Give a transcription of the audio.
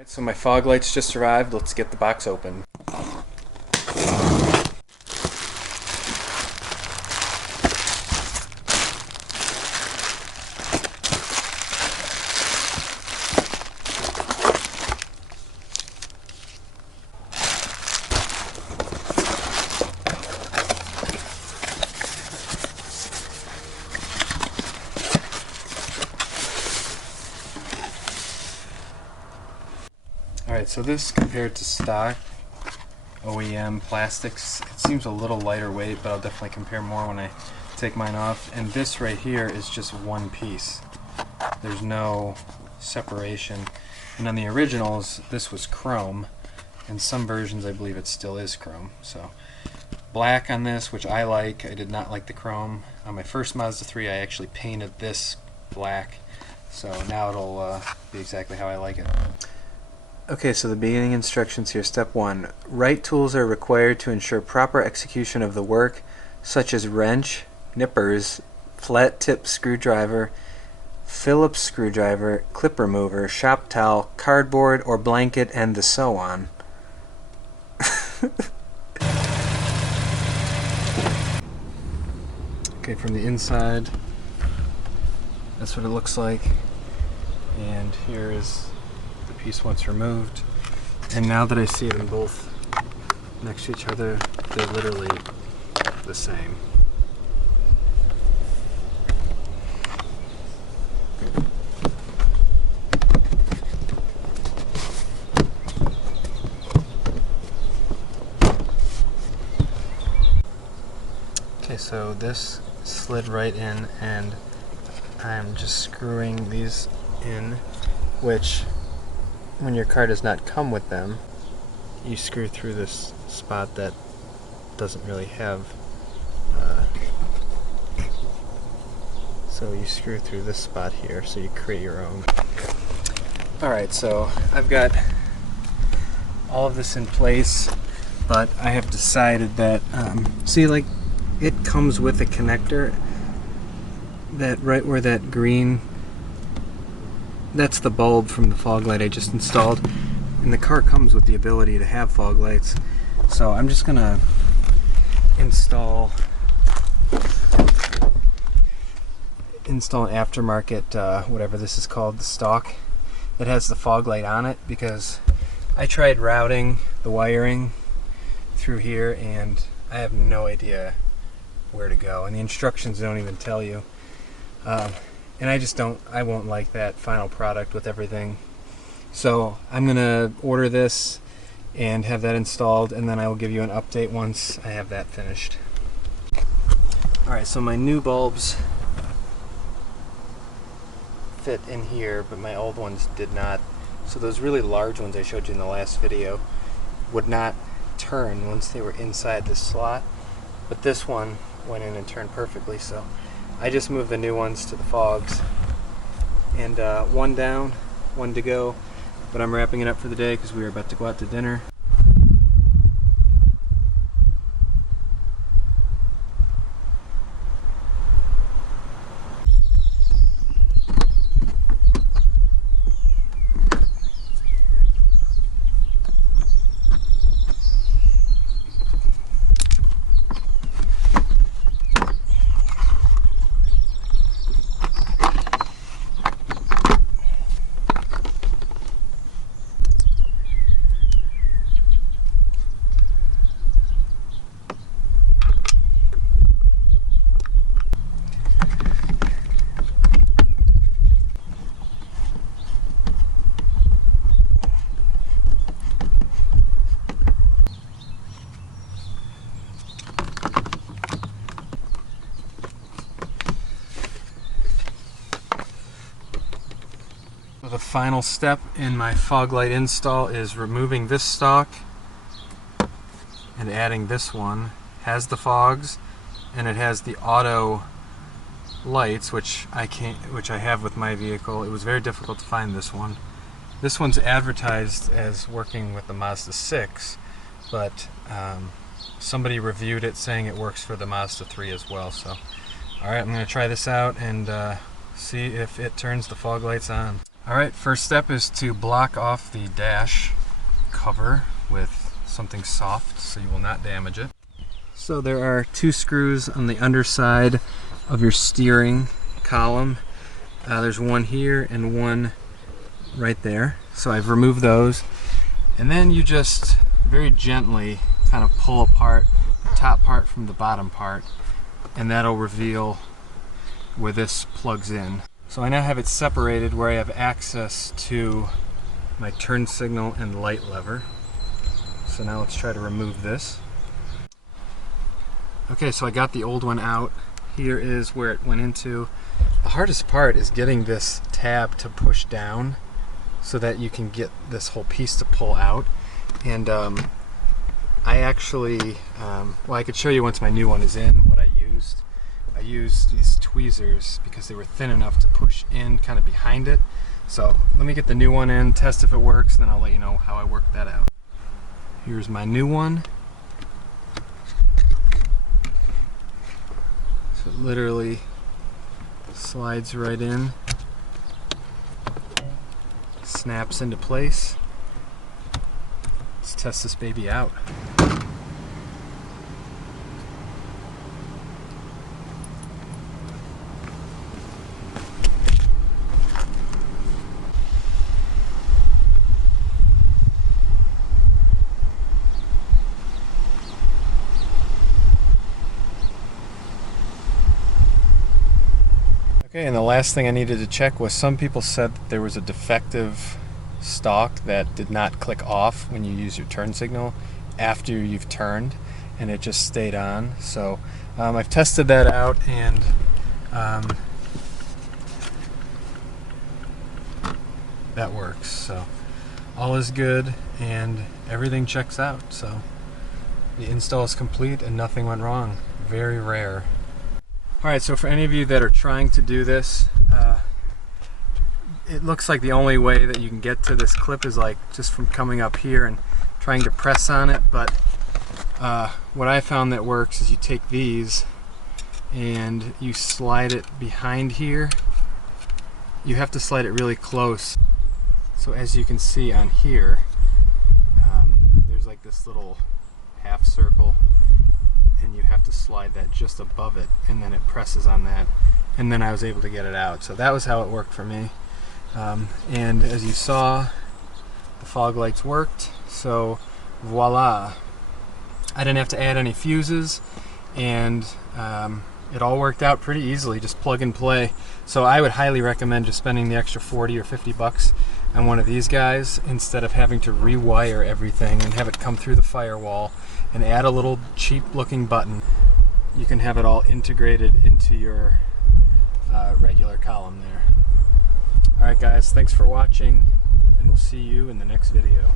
Alright, so my fog lights just arrived. Let's get the box open. Alright, so this compared to stock OEM plastics, it seems a little lighter weight, but I'll definitely compare more when I take mine off. And this right here is just one piece. There's no separation. And on the originals, this was chrome. In some versions, I believe it still is chrome. So black on this, which I like. I did not like the chrome. On my first Mazda 3, I actually painted this black. So now it'll be exactly how I like it. Okay, so the beginning instructions here. Step 1. Right tools are required to ensure proper execution of the work, such as wrench, nippers, flat tip screwdriver, Phillips screwdriver, clip remover, shop towel, cardboard or blanket, and the so on. Okay, from the inside, that's what it looks like. And here is the piece once removed. And now that I see them both next to each other, they're literally the same. Okay, so this slid right in, and I'm just screwing these in, which when your car does not come with them, you screw through this spot that doesn't really have, so you screw through this spot here, so you create your own. Alright, so I've got all of this in place, but I have decided that, see, like, it comes with a connector, that right where that green, that's the bulb from the fog light I just installed, and the car comes with the ability to have fog lights. So I'm just gonna install an aftermarket, whatever this is called, the Stalk, that has the fog light on it, because I tried routing the wiring through here and I have no idea where to go, and the instructions don't even tell you. And I won't like that final product with everything. So I'm gonna order this and have that installed, and then I will give you an update once I have that finished. Alright, so my new bulbs fit in here, but my old ones did not. So those really large ones I showed you in the last video would not turn once they were inside this slot, but this one went in and turned perfectly. So I just moved the new ones to the fogs, and one down, one to go, but I'm wrapping it up for the day because we are about to go out to dinner. The final step in my fog light install is removing this stalk and adding this one. Has the fogs, and it has the auto lights, which I have with my vehicle. It was very difficult to find this one. This one's advertised as working with the Mazda 6, but somebody reviewed it saying it works for the Mazda 3 as well. So, alright, I'm going to try this out and see if it turns the fog lights on. Alright, first step is to block off the dash cover with something soft so you will not damage it. So there are 2 screws on the underside of your steering column. There's one here and one right there. So I've removed those. And then you just very gently kind of pull apart the top part from the bottom part, and that'll reveal where this plugs in. So I now have it separated where I have access to my turn signal and light lever. So now let's try to remove this. Okay, so I got the old one out. Here is where it went into. The hardest part is getting this tab to push down so that you can get this whole piece to pull out. And I actually, well, I could show you once my new one is in what I used. I used these tweezers because they were thin enough to push in kind of behind it. So let me get the new one in, test if it works, and then I'll let you know how I work that out. Here's my new one. So it literally slides right in, snaps into place. Let's test this baby out. Okay, and the last thing I needed to check was some people said that there was a defective stalk that did not click off when you use your turn signal after you've turned, and it just stayed on. So I've tested that out, and that works. So all is good and everything checks out. So the install is complete and nothing went wrong. Very rare. Alright, so for any of you that are trying to do this, it looks like the only way that you can get to this clip is like just from coming up here and trying to press on it, but what I found that works is you take these and you slide it behind here. You have to slide it really close. So as you can see on here, there's like this little half circle, and you have to slide that just above it, and then it presses on that, and then I was able to get it out. So that was how it worked for me. And as you saw, the fog lights worked, so voila. I didn't have to add any fuses, and it all worked out pretty easily, just plug and play. So I would highly recommend just spending the extra 40 or 50 bucks on one of these guys instead of having to rewire everything and have it come through the firewall and add a little cheap looking button. You can have it all integrated into your regular column there. Alright guys, thanks for watching, and we'll see you in the next video.